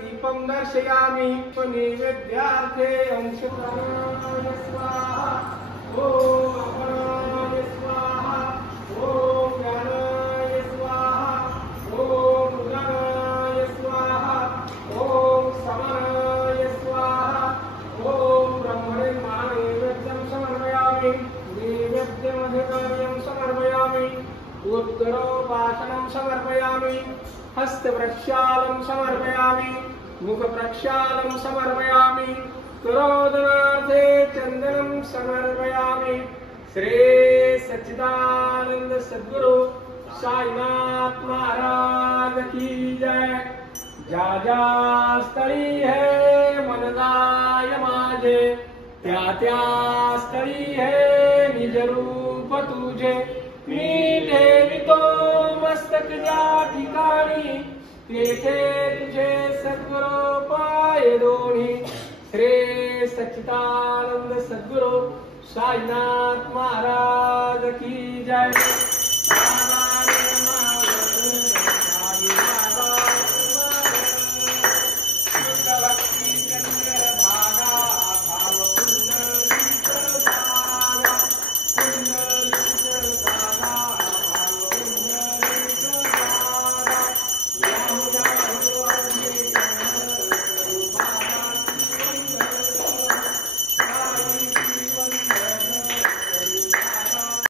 दीपं दर्शयामि नैवेद्यार्थे अंशकरणाय स्वाहा ओम अपराय स्वाहा ओम ज्ञानाय स्वाहा ओम उदराय स्वाहा ओम समानाय स्वाहा ओम ब्रह्मणे महानैवेद्यं समर्पयामि नैवेद्यमधिकार्यं समर्पयामि उत्तरोपासनं समर्पयामि हस्तप्रक्षालं समर्पयामि मुखप्रक्षालं समर्पयामि करोदनार्थे चंदनं समर्पयामि श्री सच्चिदानंद सद्गुरु साईनाथ महाराज की जय। जा जा स्थळी है मनदाय माझे त्या त्या स्थळी है निज रूप तुझे मी ठेवितो मस्तक ज्या ठिकाणी तेथे तुझे सद्गुरु पाय दोन्ही। श्री सच्चिदानंद सद्गुरु साईनाथ महाराज की जय।